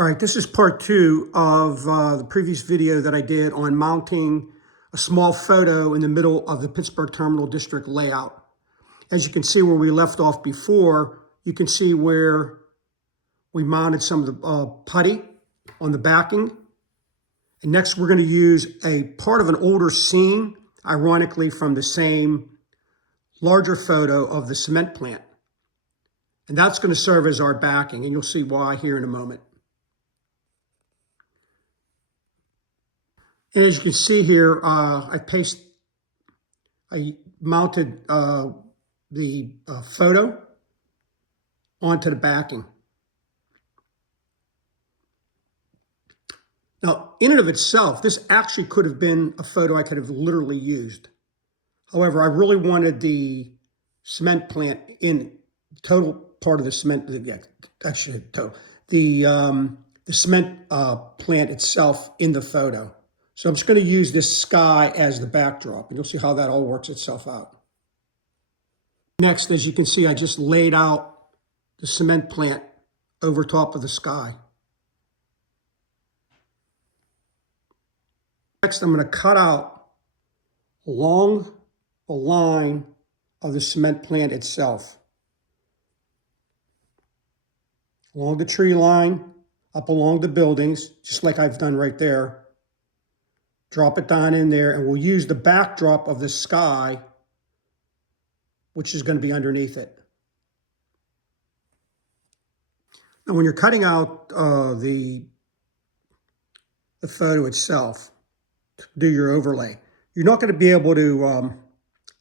All right, this is part two of the previous video that I did on mounting a small photo in the middle of the Pittsburgh Terminal District layout. As you can see where we left off before, you can see where we mounted some of the putty on the backing. And next we're going to use a part of an older scene, ironically from the same larger photo of the cement plant. And that's going to serve as our backing, and you'll see why here in a moment. And as you can see here, I mounted the photo onto the backing. Now, in and of itself, this actually could have been a photo I could have literally used. However, I really wanted the cement plant in total part of the cement. Actually, total the cement plant itself in the photo. So I'm just going to use this sky as the backdrop, and you'll see how that all works itself out. Next, as you can see, I just laid out the cement plant over top of the sky. Next, I'm going to cut out along the line of the cement plant itself. Along the tree line, up along the buildings, just like I've done right there. Drop it down in there, and we'll use the backdrop of the sky, which is going to be underneath it. Now, when you're cutting out the photo itself, to do your overlay, you're not going to be able to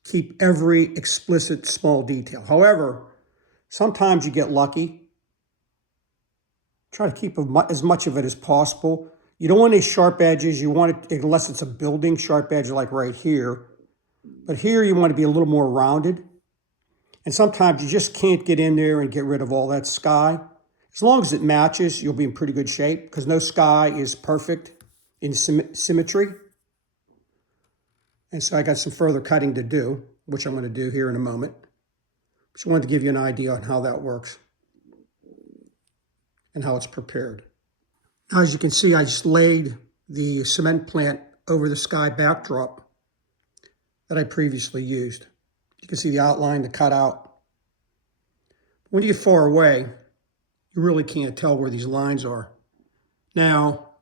keep every explicit small detail. However, sometimes you get lucky. Try to keep as much of it as possible. You don't want any sharp edges. You want it, unless it's a building, sharp edge like right here. But here you want to be a little more rounded. And sometimes you just can't get in there and get rid of all that sky. As long as it matches, you'll be in pretty good shape, because no sky is perfect in symmetry. And so I got some further cutting to do, which I'm going to do here in a moment. Just wanted to give you an idea on how that works and how it's prepared. Now, as you can see, I just laid the cement plant over the sky backdrop that I previously used. You can see the outline, the cutout. When you get far away, you really can't tell where these lines are. Now,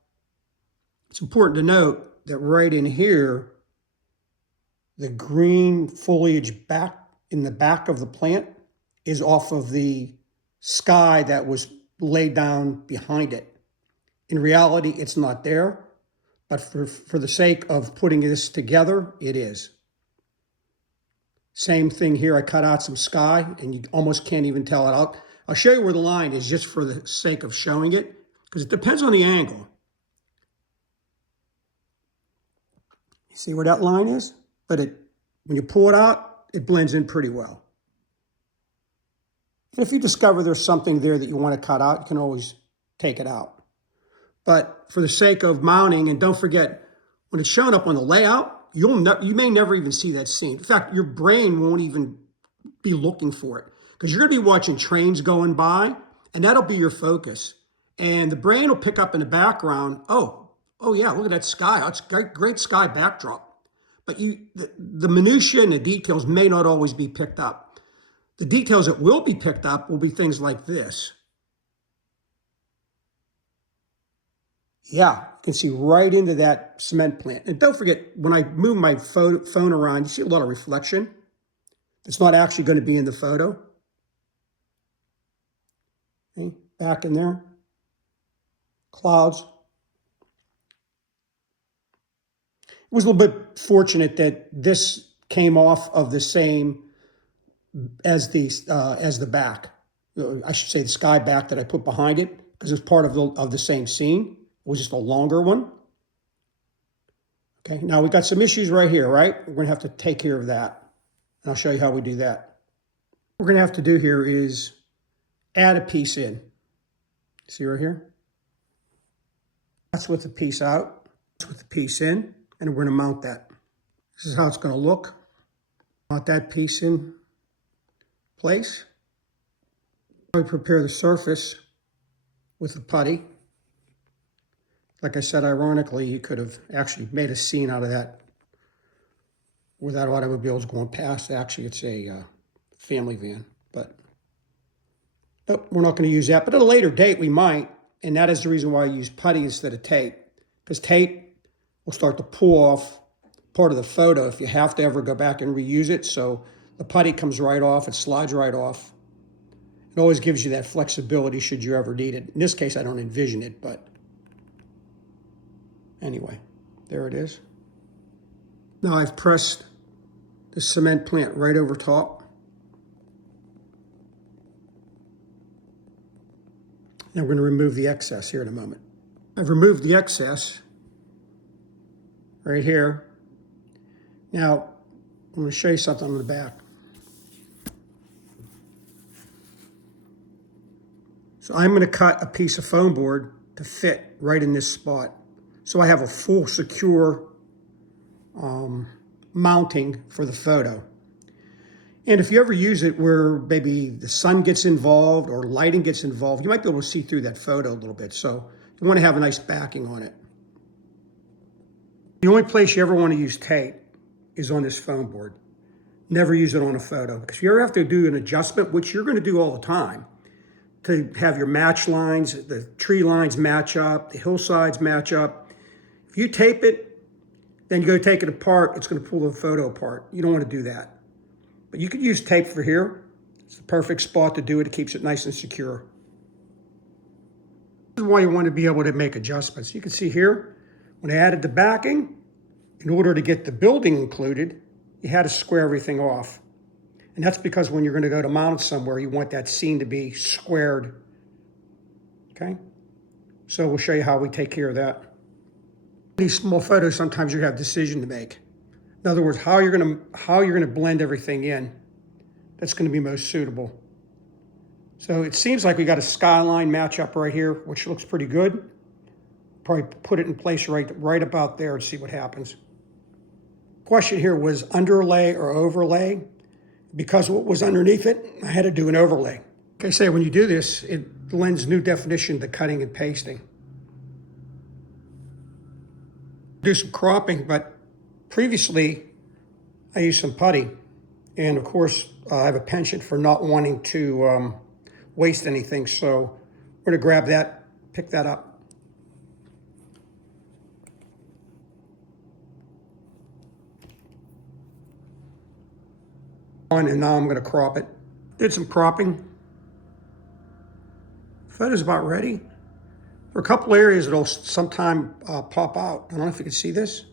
it's important to note that right in here, the green foliage back in the back of the plant is off of the sky that was laid down behind it. In reality, it's not there, but for the sake of putting this together, it is. Same thing here, I cut out some sky, and you almost can't even tell it. I'll show you where the line is just for the sake of showing it, because it depends on the angle. You see where that line is? But when you pull it out, it blends in pretty well. And if you discover there's something there that you want to cut out, you can always take it out. But for the sake of mounting, and don't forget, when it's showing up on the layout, you may never even see that scene. In fact, your brain won't even be looking for it, because you're going to be watching trains going by, and that'll be your focus. And the brain will pick up in the background, oh yeah, look at that sky. Oh, it's great sky backdrop. But the minutiae and the details may not always be picked up. The details that will be picked up will be things like this. Yeah, you can see right into that cement plant. And don't forget, when I move my phone around, you see a lot of reflection. It's not actually going to be in the photo. Okay, back in there. Clouds. It was a little bit fortunate that this came off of the same as the back. I should say the sky back that I put behind it, because it's part of the same scene. It was just a longer one. Okay, now we got some issues right here, right? We're going to have to take care of that. And I'll show you how we do that. What we're going to have to do here is add a piece in. See right here? That's with the piece out. That's with the piece in. And we're going to mount that. This is how it's going to look. Mount that piece in place. I prepare the surface with the putty. Like I said, ironically, you could have actually made a scene out of that where that automobile's going past. Actually, it's a family van, but nope, we're not going to use that. But at a later date, we might, and that is the reason why I use putty instead of tape, because tape will start to pull off part of the photo if you have to ever go back and reuse it. So the putty comes right off, it slides right off. It always gives you that flexibility should you ever need it. In this case, I don't envision it, but anyway, there it is. Now I've pressed the cement plant right over top. Now we're going to remove the excess here in a moment. I've removed the excess right here. Now I'm going to show you something on the back. So I'm going to cut a piece of foam board to fit right in this spot. So I have a full secure mounting for the photo. And if you ever use it where maybe the sun gets involved or lighting gets involved, you might be able to see through that photo a little bit. So you want to have a nice backing on it. The only place you ever want to use tape is on this foam board. Never use it on a photo, because if you ever have to do an adjustment, which you're going to do all the time, to have your match lines, the tree lines match up, the hillsides match up. If you tape it, then you go take it apart, it's going to pull the photo apart. You don't want to do that. But you could use tape for here. It's the perfect spot to do it. It keeps it nice and secure. This is why you want to be able to make adjustments. You can see here, when I added the backing, in order to get the building included, you had to square everything off. And that's because when you're going to go to mount it somewhere, you want that scene to be squared. Okay? So we'll show you how we take care of that. These small photos, sometimes you have a decision to make. In other words, how you're going to blend everything in. That's going to be most suitable. So it seems like we got a skyline match up right here, which looks pretty good. Probably put it in place right about there and see what happens. Question here was underlay or overlay. Because what was underneath it, I had to do an overlay. Like I say, when you do this, it lends new definition to cutting and pasting. Do some cropping, but previously I used some putty. And of course, I have a penchant for not wanting to waste anything. So we're gonna grab that, pick that up. And now I'm going to crop it. Did some cropping. Photo's about ready. There are a couple areas that'll sometime pop out. I don't know if you can see this,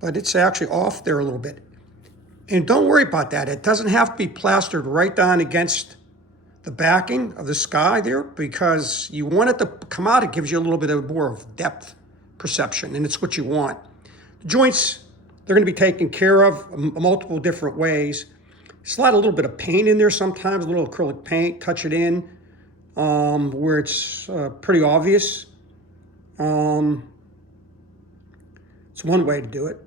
but it's actually off there a little bit. And don't worry about that. It doesn't have to be plastered right down against the backing of the sky there, because you want it to come out. It gives you a little bit more of depth perception, and it's what you want. The joints, they're going to be taken care of multiple different ways. Slide a little bit of paint in there sometimes, a little acrylic paint, touch it in where it's pretty obvious. It's one way to do it,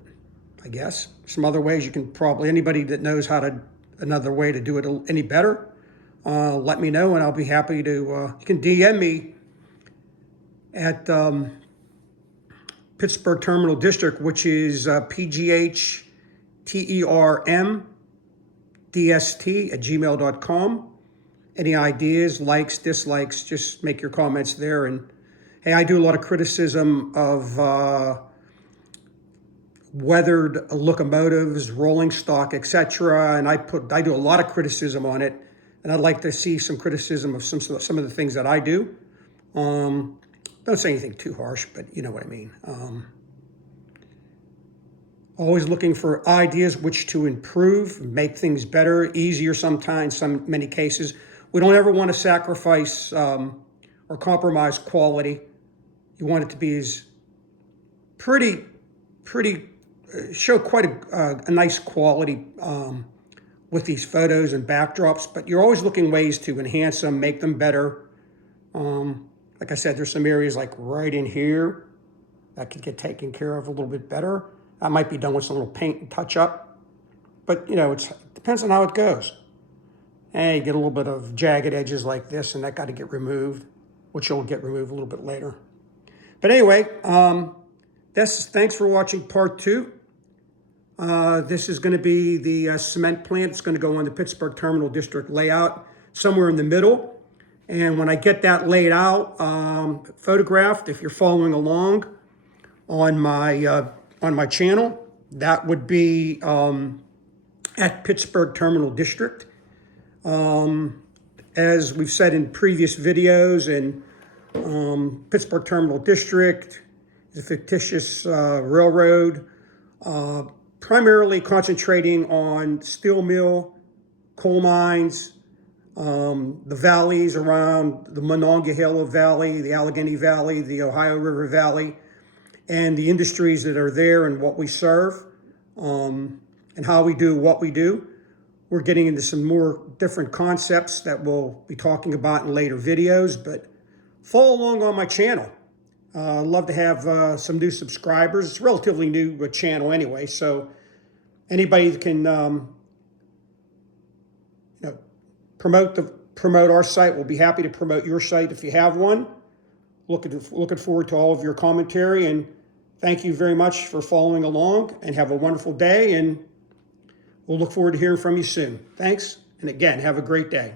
I guess. Some other ways you can probably, anybody that knows another way to do it any better, let me know, and I'll be happy to, you can DM me at Pittsburgh Terminal District, which is PghTermDst @gmail.com. Any ideas, likes, dislikes, just make your comments there. And hey, I do a lot of criticism of weathered locomotives, rolling stock, etc. And I do a lot of criticism on it. And I'd like to see some criticism of some of the things that I do. Don't say anything too harsh, but you know what I mean. Always looking for ideas which to improve, make things better, easier sometimes, many cases. We don't ever want to sacrifice or compromise quality. You want it to be as show quite a nice quality with these photos and backdrops, but you're always looking ways to enhance them, make them better. Like I said, there's some areas like right in here that could get taken care of a little bit better. That might be done with some little paint and touch up, but you know, it depends on how it goes. And you get a little bit of jagged edges like this, and that got to get removed. which will get removed a little bit later. But anyway, thanks for watching part 2. This is going to be the cement plant. It's going to go on the Pittsburgh Terminal District layout, somewhere in the middle. And when I get that laid out, photographed, if you're following along on my channel, that would be at Pittsburgh Terminal District. As we've said in previous videos, and Pittsburgh Terminal District is a fictitious railroad, primarily concentrating on steel mill, coal mines, the valleys around the Monongahela Valley, the Allegheny Valley, the Ohio River Valley, and the industries that are there and what we serve, and how we do what we do. We're getting into some more different concepts that we'll be talking about in later videos, but follow along on my channel. I'd love to have some new subscribers. It's a relatively new channel anyway, so anybody that can promote our site, we'll be happy to promote your site if you have one. Looking forward to all of your commentary, and thank you very much for following along, and have a wonderful day, and we'll look forward to hearing from you soon. Thanks, and again, have a great day.